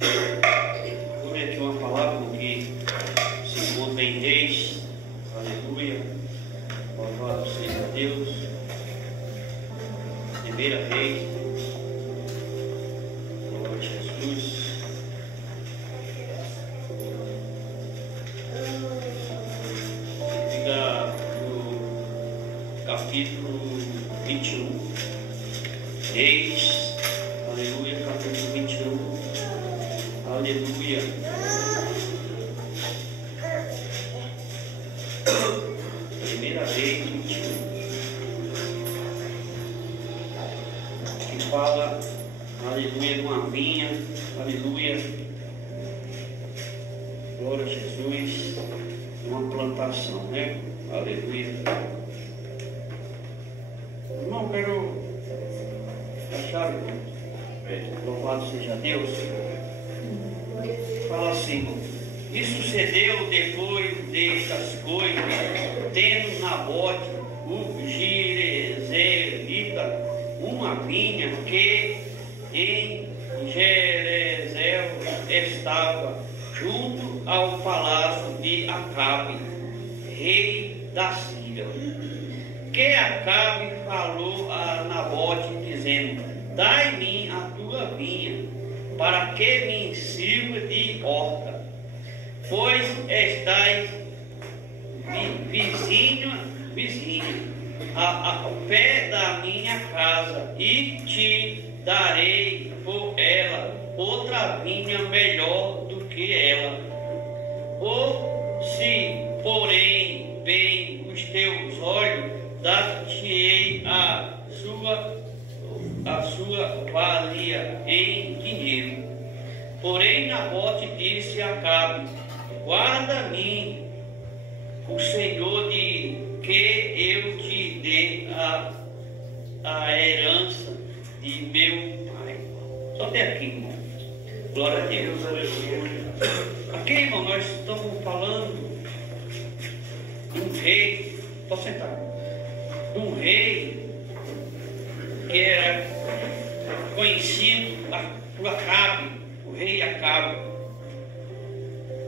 Vou ler aqui uma palavra que se encontra em Reis. Aleluia. Louvado seja Deus. Primeira Reis. Glória a Jesus. Fica no capítulo 21. Reis. Aleluia. Capítulo 21. Aleluia. Primeira vez, 21. Que fala, aleluia, de uma vinha, aleluia. Glória a Jesus. Uma plantação, né? Aleluia. Irmão, quero achar, louvado seja Deus. Fala assim: e sucedeu depois destas coisas, tendo Nabote, o Jezreelita, uma vinha que em Jezreel estava, junto ao palácio de Acabe, rei da Síria. Que Acabe falou a Nabote, dizendo: dai-me a tua vinha, para que me sirva de horta, pois estais vizinho ao pé da minha casa, e te darei por ela outra vinha melhor do que ela. Ou se, porém, bem os teus olhos, dar-te-ei a sua valia em dinheiro. Porém Nabote disse a Acabe: guarda-me o Senhor de que eu te dê a herança de meu pai. Só até aqui, irmão. Glória a Deus. Aqui, irmão, nós estamos falando de um rei. Pode sentar. De um rei que era conhecido por Acabe, o rei Acabe.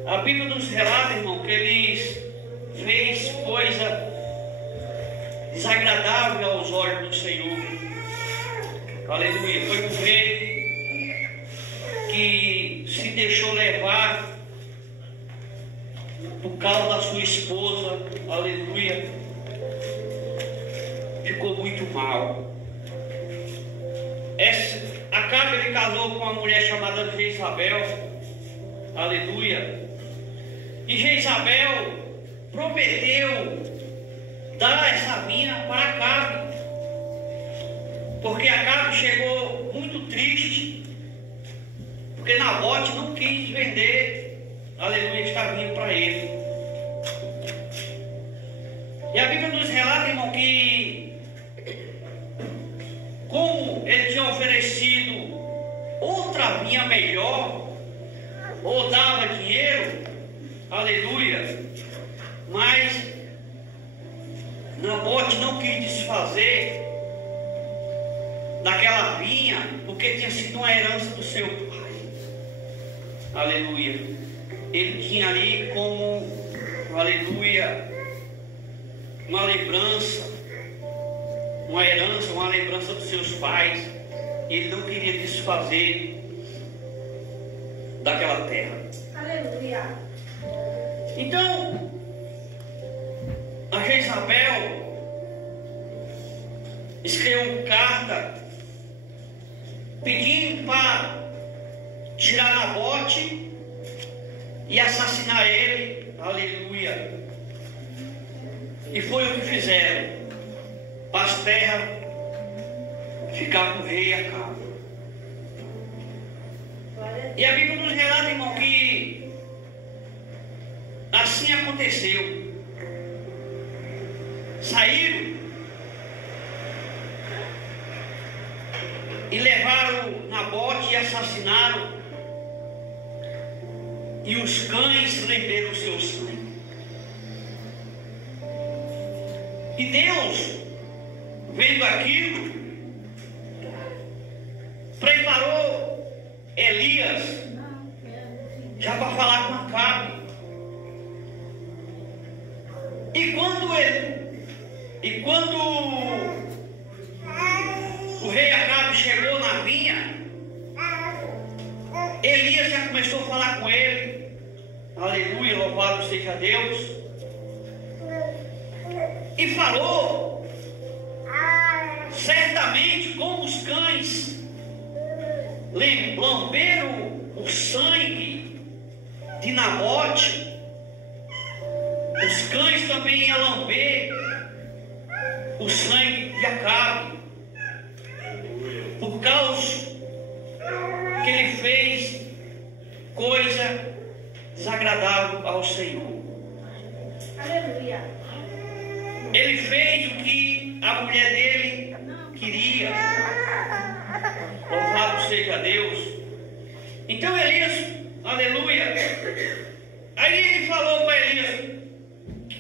A Bíblia nos relata, irmão, que ele fez coisa desagradável aos olhos do Senhor. Aleluia. Foi um rei que se deixou levar por causa da sua esposa. Aleluia. Ficou muito mal. Acabe, ele casou com uma mulher chamada Jezabel. Aleluia. E Jezabel prometeu dar essa vinha para Acabe, porque Acabe chegou muito triste, porque Nabote não quis vender, aleluia, esta vinha para ele. E a Bíblia nos relata, irmão, que como ele tinha oferecido outra vinha melhor, ou dava dinheiro, aleluia, mas Nabote não quis desfazer daquela vinha, porque tinha sido uma herança do seu pai, aleluia. Ele tinha ali como, aleluia, uma lembrança, uma herança, uma lembrança dos seus pais. Ele não queria desfazer daquela terra. Aleluia. Então, a Jezabel escreveu carta pedindo para tirar Nabote e assassinar ele. Aleluia. E foi o que fizeram, para as terras ficar com o rei Acabe. E a Bíblia nos relata, irmão, que assim aconteceu. Saíram e levaram Nabote e assassinaram, e os cães lamberam o seu sangue. E Deus, vendo aquilo, preparou Elias já para falar com Acabe. E quando o rei Acabe chegou na vinha, Elias já começou a falar com ele. Aleluia, louvado seja Deus. E falou, certamente como os cães lamberam o sangue de Nabote, os cães também iam lamber o sangue de Acabe, por causa que ele fez coisa desagradável ao Senhor. Aleluia. Ele fez o que a mulher dele queria. Louvado seja Deus. Então Elias, aleluia. Aí ele falou para Elias,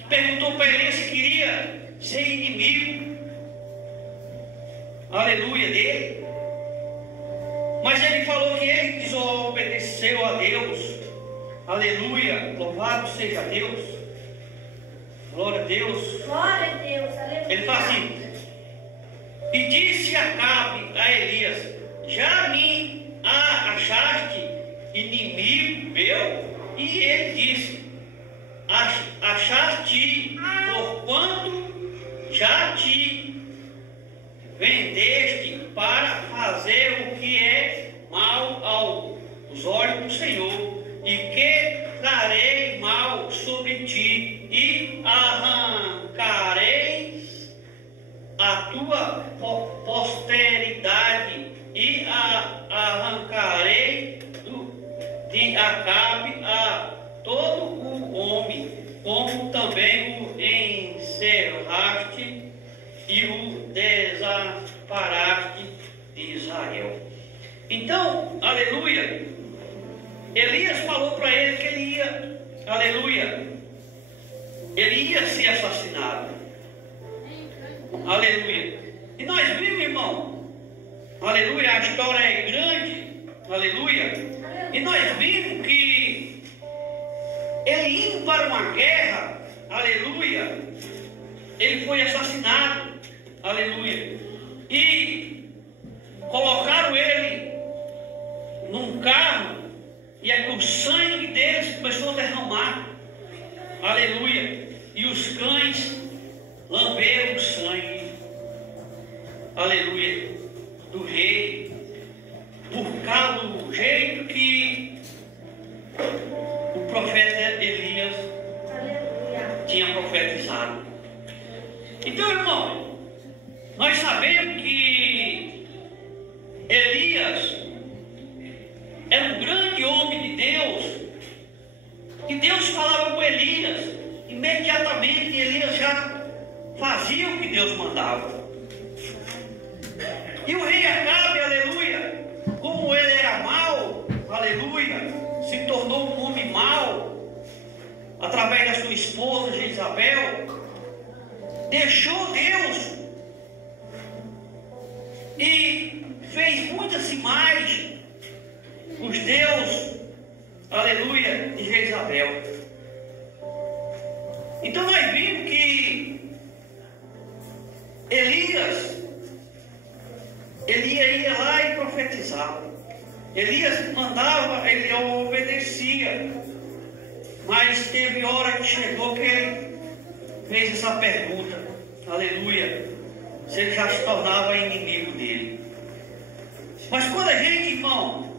perguntou para Elias se queria ser inimigo, aleluia, dele. Mas ele falou que ele desobedeceu a Deus. Aleluia, louvado seja Deus. Glória a Deus. Glória a Deus, aleluia. Ele fala assim: e disse Acabe a Elias: já me achaste inimigo meu? E ele disse: achaste, porquanto já te vendeste para fazer o que é mal aos olhos do Senhor, e que trarei mal sobre ti, e arrancareis a tua posteridade, e arrancarei de Acabe a todo o homem, como também o encerraste e o desamparaste de Israel. Então, aleluia, Elias falou para ele que ele ia, aleluia, ele ia ser assassinado. Aleluia. E nós vimos, irmão, aleluia, a história é grande, aleluia. E nós vimos que ele indo para uma guerra, aleluia, ele foi assassinado, aleluia. E colocaram ele num carro, e é que o sangue deles começou a derramar, aleluia. E os cães lamberam o sangue, aleluia, do rei, por causa do jeito que o profeta Elias tinha profetizado. Então, irmão, nós sabemos que Elias era um grande homem de Deus, e Deus falava com Elias, imediatamente Elias já fazia o que Deus mandava. E o rei Acabe, aleluia, como ele era mau, aleluia, se tornou um homem mau, através da sua esposa Jezabel, deixou Deus e fez muitas imagens, os deuses, aleluia, de Jezabel. Então nós vimos que Elias, ele ia lá e profetizava. Elias mandava, ele obedecia. Mas teve hora que chegou que ele fez essa pergunta, aleluia, se ele já se tornava inimigo dele. Mas quando a gente, irmão,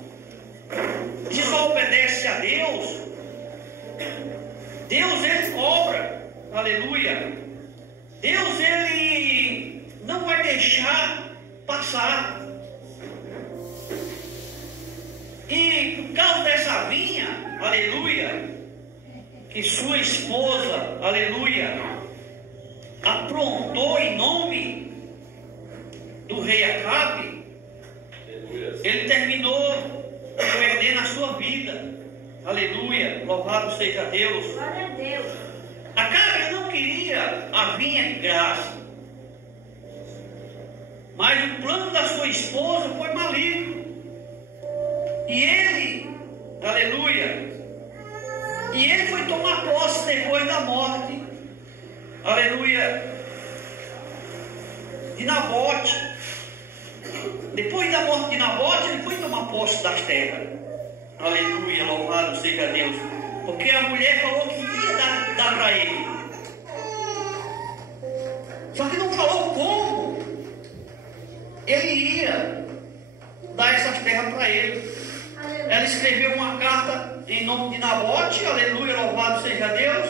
desobedece a Deus, Deus ele cobra, aleluia. Deus ele não vai deixar passar. E por causa dessa vinha, aleluia, que sua esposa, aleluia, aprontou em nome do rei Acabe, ele terminou perdendo a sua vida. Aleluia, louvado seja Deus. Glória a Deus. Acabe não queria a vinha de graça, mas o plano da sua esposa foi maligno. E ele, aleluia, E ele foi tomar posse depois da morte, aleluia, de Nabote. Depois da morte de Nabote, ele foi tomar posse das terras. Aleluia, louvado seja Deus. Porque a mulher falou que ia dar para ele. Só que não falou como ele ia dar essas terras para ele. Ela escreveu uma carta em nome de Nabote, aleluia, louvado seja Deus,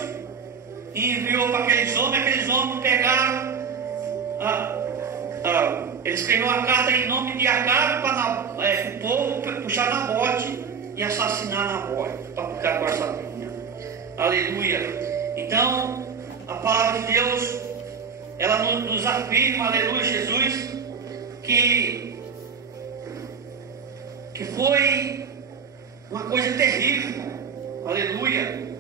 e enviou para aqueles homens pegaram. Ele escreveu uma carta em nome de Acabe para o povo puxar Nabote e assassinar Nabote, para ficar com essa vinha. Aleluia. Então, a palavra de Deus, ela nos afirma, aleluia, Jesus, que foi uma coisa terrível, aleluia,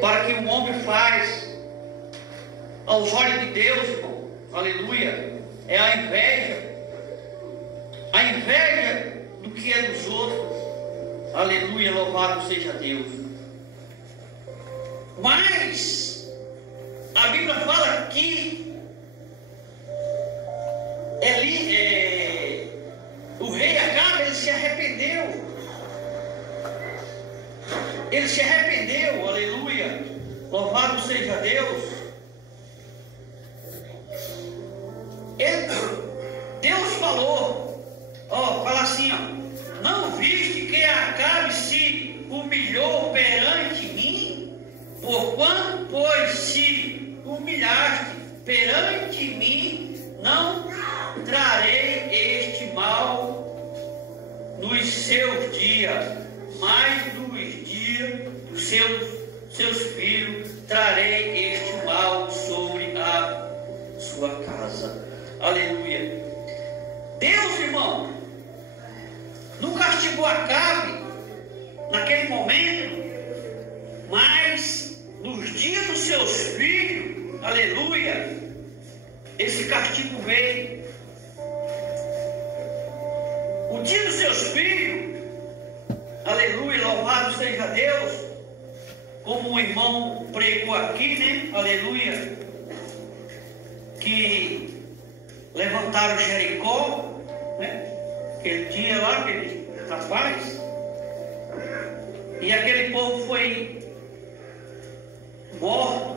para que o homem faz aos olhos de Deus, irmão, aleluia, é a inveja do que é dos outros, aleluia, louvado seja Deus. Mas a Bíblia fala que o rei Acabe, ele se arrependeu. Ele se arrependeu, aleluia, louvado seja Deus. Deus falou, fala assim, não viste que Acabe se humilhou perante mim? Porquanto, pois, se humilhaste perante mim, não trarei este mal nos seus dias, mas nos dias dos seus filhos trarei este mal sobre a sua casa. Aleluia. Deus, irmão, não castigou Acabe naquele momento, mas nos dias dos seus filhos, aleluia, esse castigo veio. O dia dos seus filhos, aleluia, louvado seja Deus, como o irmão pregou aqui, né, aleluia, que levantaram Jericó, né, aquele dia lá, aquele rapaz, e aquele povo foi morto,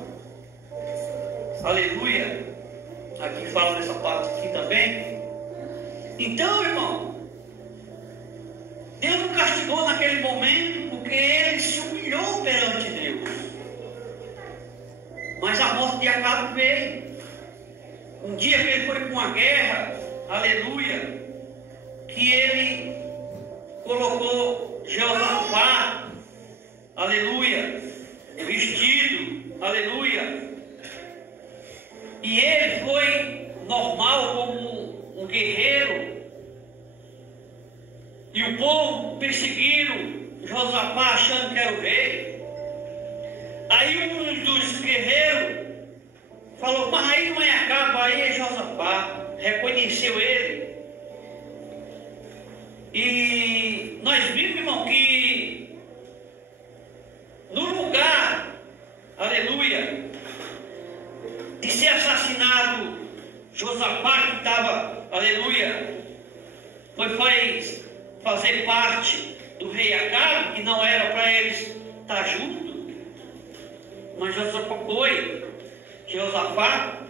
aleluia, aqui fala dessa parte aqui também. Então, irmão, Deus não castigou naquele momento porque ele se humilhou perante Deus. Mas a morte de Acabe veio. Um dia que ele foi para uma guerra, aleluia, que ele colocou Jeová, aleluia, vestido, aleluia. E ele foi normal como um guerreiro. E o povo perseguiram Josafá achando que era o rei. Aí um dos guerreiros falou, mas aí não é Acabe, aí é Josafá. Reconheceu ele. E nós vimos, irmão, que no lugar, aleluia, de ser assassinado Josafá, que estava, aleluia, foi fazer parte do rei Acabe, que não era para eles estar junto, mas Josafá foi, Josafá,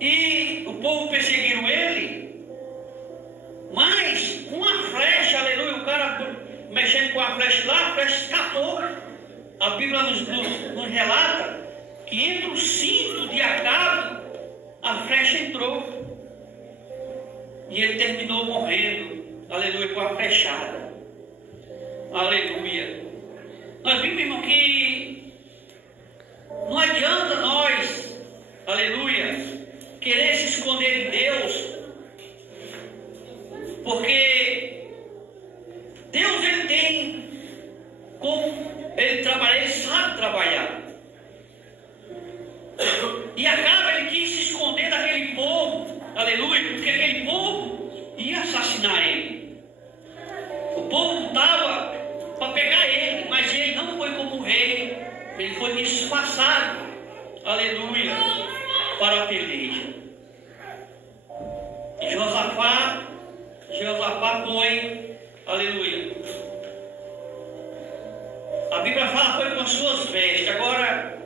e o povo perseguiram ele, mas uma flecha, aleluia, o cara mexendo com a flecha lá, a flecha escapou. A Bíblia nos relata que entre o cinto de Acabe, a flecha entrou, e ele terminou morrendo, aleluia, com a flechada. Aleluia. Nós vimos, irmão, que não adianta nós, aleluia, querer se esconder de Deus, porque Deus, ele tem como ele trabalhar, ele sabe trabalhar. E Acabe, ele quis se esconder daquele povo, aleluia, porque aquele povo ia assassinar ele. O povo estava para pegar ele, mas Ele foi disfarçado, aleluia, para a peleja. E Josafá foi, aleluia. A Bíblia fala foi com as suas vestes. Agora,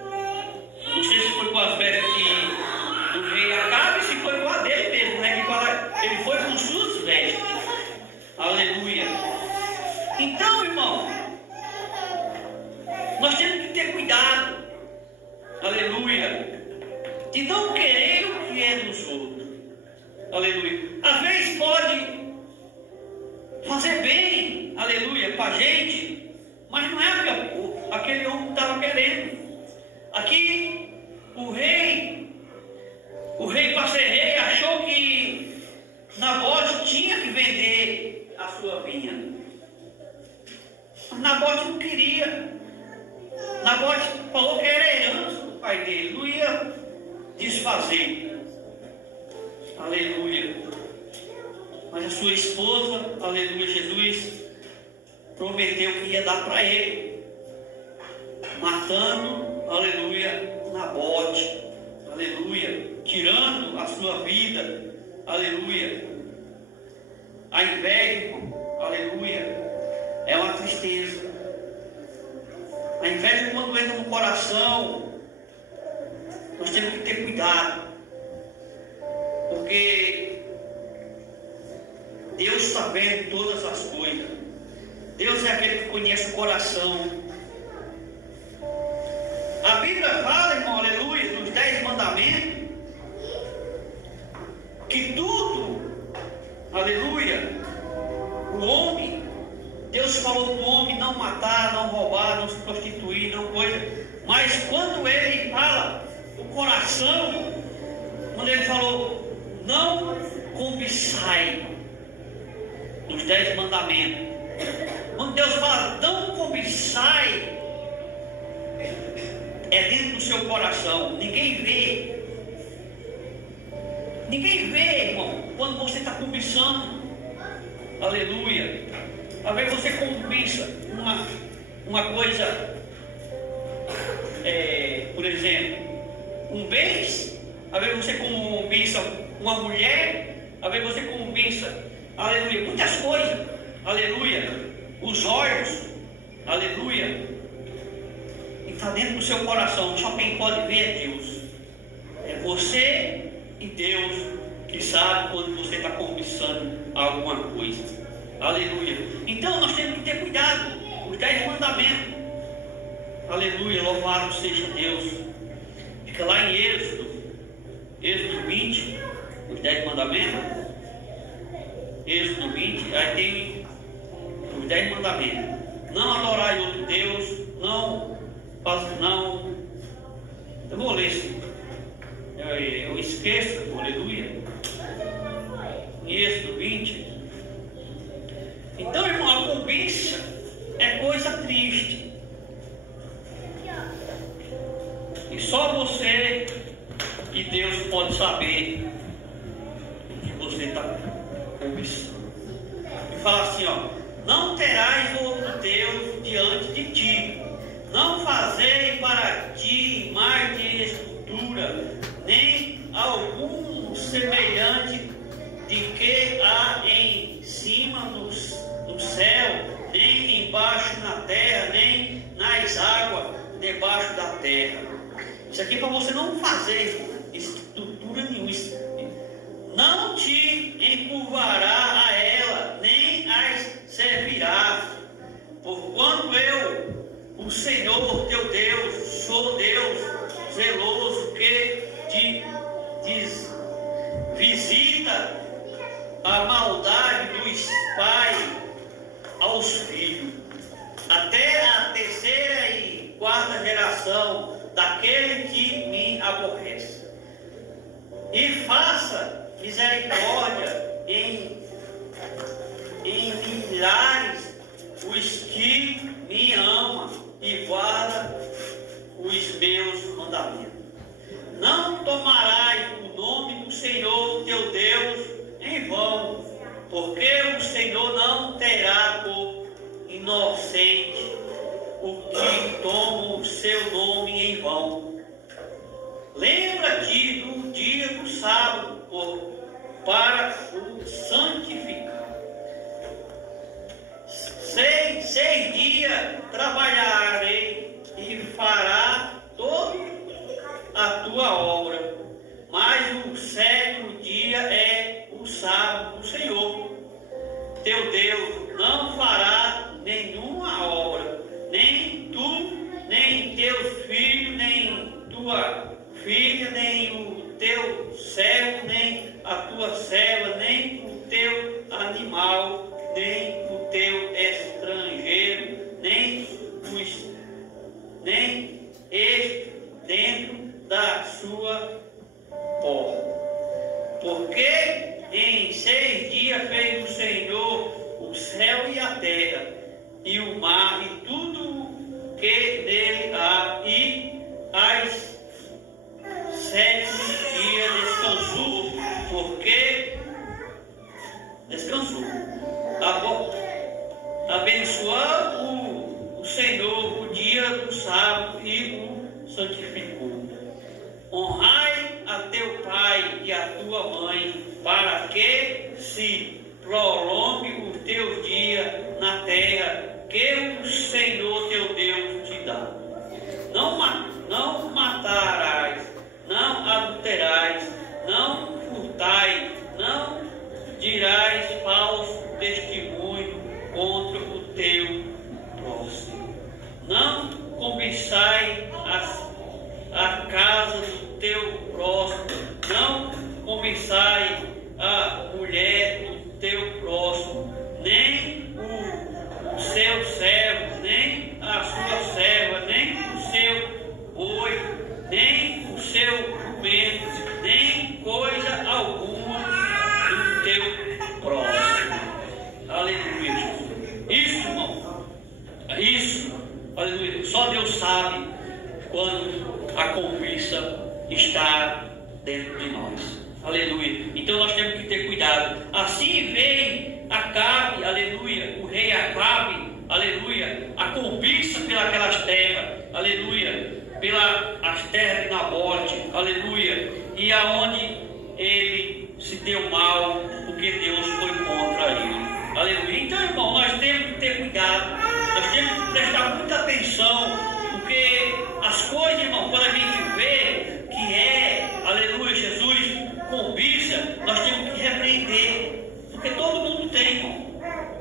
não sei se foi com as vestes do rei Acabe, se foi com a dele mesmo, né? Que fala, ele foi com suas vestes. Aleluia. Então, irmão, nós temos que ter cuidado, aleluia, de não querer o que é dos outros, aleluia. Às vezes pode fazer bem, aleluia, para a gente, mas não é o que aquele homem estava querendo. Aqui, o rei para ser rei, achou que Nabote tinha que vender a sua vinha. Mas Nabote não queria. Nabote falou que era herança do pai dele, não ia desfazer. Aleluia. Mas a sua esposa, aleluia, Jesus prometeu que ia dar para ele, matando, aleluia, Nabote, aleluia, tirando a sua vida, aleluia. A inveja, aleluia, é uma tristeza. A inveja, quando entra no coração, nós temos que ter cuidado, porque Deus está vendo todas as coisas. Deus é aquele que conhece o coração. A Bíblia fala, irmão, aleluia, dos 10 mandamentos, que tudo, aleluia, o homem, Deus falou para o homem não matar, não roubar, não se prostituir, não coisa. Mas quando ele fala o coração, quando ele falou não cobiçai, dos 10 mandamentos, quando Deus fala não cobiçai, é dentro do seu coração. Ninguém vê, irmão, quando você está cobiçando, aleluia. Às vezes você cobiça uma coisa, por exemplo, um bens. Às vezes você cobiça uma mulher. Às vezes você cobiça, aleluia, muitas coisas, aleluia, os olhos, aleluia. E está dentro do seu coração. Só quem pode ver é Deus. É você e Deus que sabe quando você está cobiçando alguma coisa. Aleluia. Então nós temos que ter cuidado. Os 10 mandamentos. Aleluia. Louvado seja Deus. Fica lá em Êxodo 20. Os 10 mandamentos. Êxodo 20. Aí tem os 10 mandamentos. Não adorai outro Deus. Não. Eu vou ler isso. Eu esqueço. Aleluia. Êxodo 20. Então, irmão, a cobiça é coisa triste. E só você e Deus pode saber o que você está cobiçando. E fala assim, ó: não terás outro Deus diante de ti. Não fazei para ti imagem de escultura, nem algum semelhante de que há em cima no céu, nem embaixo na terra, nem nas águas debaixo da terra. Isso aqui é para você não fazer estrutura nenhuma. Não te encurvará a ela, nem as servirá. Porquanto eu, o Senhor teu Deus, sou Deus zeloso, que te visita a maldade dos pais aos filhos, até a terceira e quarta geração daquele que me aborrece, e faça misericórdia em milhares os que me amam e guardam os meus mandamentos. Não tomarás o nome do Senhor teu Deus em vão, porque o Senhor não terá por inocente o que tomam o seu nome em vão. Lembra-te do dia do sábado para o santificar. 6 dias trabalharei e fará toda a tua obra, mas o 7º dia é o sábado do Senhor teu Deus. Não fará nenhuma obra, nem tu, nem teus filhos, nem tua filha, nem o teu servo, nem a tua serva, nem o teu animal, nem o teu estrangeiro, nem este dentro da sua porta. Porque em 6 dias fez o Senhor o céu e a terra, e o mar, e tudo que nele há, e as 7º dia descansou, porque descansou. Abençoou o Senhor o dia do sábado e o santificou. Honrai a teu pai e a tua mãe, para que se prolongue os teus dias na terra que o Senhor teu Deus te dá. Não matarás, não adulterarás, não furtais, não dirás falso testemunho contra o teu próximo. Não cobiçai a casa do teu próximo, não cobiçai a mulher do teu próximo, nem o seu servo, nem a sua serva, nem o seu boi, nem o seu jumento, nem coisa alguma do teu próximo. Aleluia. Isso, irmão, isso, aleluia. Só Deus sabe quando a cobiça está dentro de nós. Aleluia. Então nós temos que ter cuidado. Assim veio Acabe, aleluia, o rei Acabe, aleluia, a cobiça pelas terras, aleluia, pelas terras de Nabote, aleluia, e aonde ele se deu mal, porque Deus foi contra ele. Aleluia. Então, irmão, nós temos que ter cuidado, nós temos que prestar muita atenção, porque as coisas, irmão, quando a gente vê que aleluia, Jesus cobiça, nós temos que repreender, porque todo mundo tem, irmão.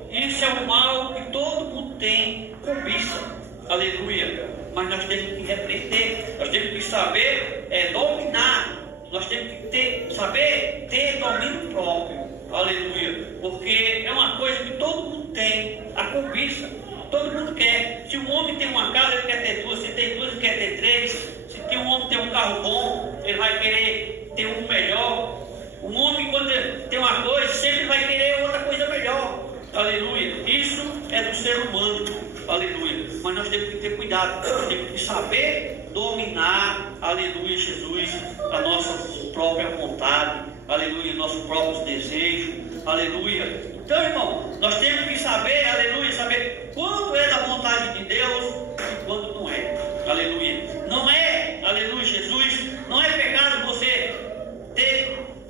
Isso é o mal que todo mundo tem, cobiça, aleluia. Mas nós temos que repreender, nós temos que saber dominar, nós temos que saber ter domínio próprio, aleluia, porque é uma coisa que todo mundo tem, a cobiça, todo mundo quer. Se um homem tem uma casa, ele quer ter 2, se tem 2, ele quer ter 3, se tem um homem tem um carro bom, ele vai querer ter um melhor. Um homem, quando tem uma coisa, sempre vai querer outra coisa melhor, aleluia. Isso é do ser humano, aleluia. Mas nós temos que ter cuidado, nós temos que saber dominar, aleluia, Jesus, a nossa própria vontade, aleluia, nossos próprios desejos, aleluia. Então, irmão, nós temos que saber, aleluia, saber quando é da vontade de Deus e quando não é, aleluia. Não é, aleluia, Jesus, não é pecado você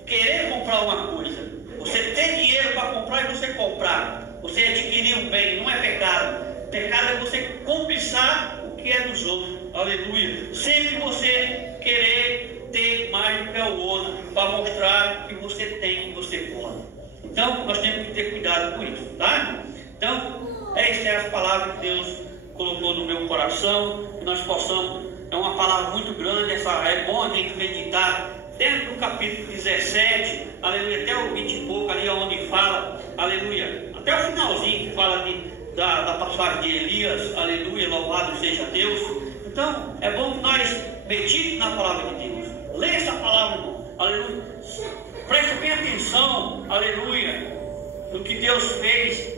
querer comprar uma coisa, você ter dinheiro para comprar e você comprar, você adquirir um bem, não é pecado. Pecado é você cobiçar o que é dos outros, aleluia. Sempre você querer ter mais do que o outro, para mostrar que você tem, que você pode. Então, nós temos que ter cuidado com isso, tá? Então, essas são as palavras que Deus colocou no meu coração, que nós possamos, é uma palavra muito grande, é bom a gente meditar dentro do capítulo 17, aleluia, até o 20 e pouco, ali onde fala, aleluia, até o finalzinho que fala da passagem de Elias, aleluia, louvado seja Deus. Então, é bom que nós meditemos na palavra de Deus, leia essa palavra, irmão, aleluia, preste bem atenção, aleluia, no que Deus fez,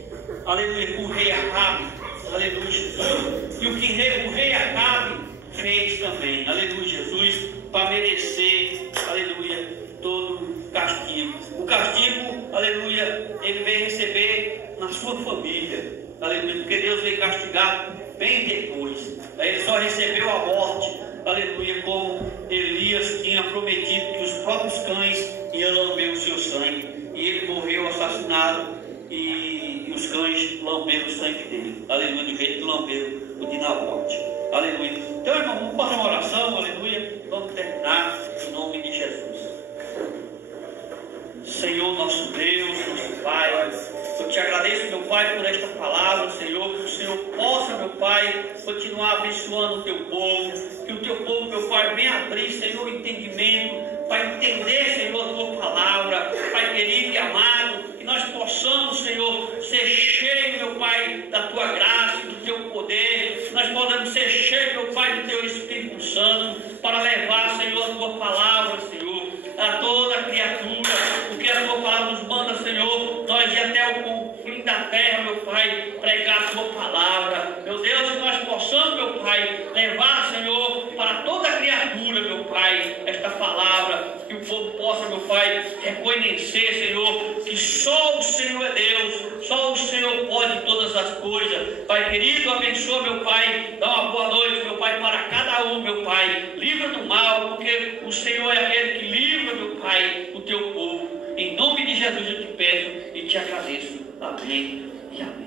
aleluia, com o rei Acabe, aleluia, Jesus, e o que o rei Acabe fez também, aleluia, Jesus, para merecer, aleluia, todo castigo. O castigo, aleluia, ele veio receber na sua família, aleluia, porque Deus veio castigar bem depois. Ele só recebeu a morte, aleluia, como Elias tinha prometido, que os próprios cães iam lamber o seu sangue. E ele morreu assassinado e os cães lamberam o sangue dele. Aleluia, do jeito que lamberam o de Nabote. Aleluia. Então, irmão, vamos fazer uma oração, aleluia. Vamos terminar em nome de Jesus. Senhor, nosso Deus, nosso Pai, eu te agradeço, meu Pai, por esta palavra, Senhor, que o Senhor possa, meu Pai, continuar abençoando o teu povo, que o teu povo, meu Pai, venha abrir, Senhor, o entendimento, para entender, Senhor, a tua palavra, Pai querido e amado, que nós possamos, Senhor, ser cheios, meu Pai, da tua graça e do teu poder, nós podemos ser cheios, meu Pai, do teu Espírito Santo, para levar, Senhor, a tua palavra, Senhor, a toda criatura, porque a tua palavra nos manda, Senhor, nós ir até o confim da terra, meu Pai, pregar a tua palavra, meu Deus, que nós possamos, meu Pai, levar, Senhor, para toda criatura, meu Pai, esta palavra, que o povo possa, meu Pai, reconhecer, Senhor, que só o Senhor é Deus, só o Senhor pode todas as coisas. Pai querido, abençoa, meu Pai, dá uma boa noite, meu Pai, para cada um, meu Pai, livra do mal, porque o Senhor é aquele que livra, meu Pai, o teu povo. Em nome de Jesus eu te peço e te agradeço. Amém e amém.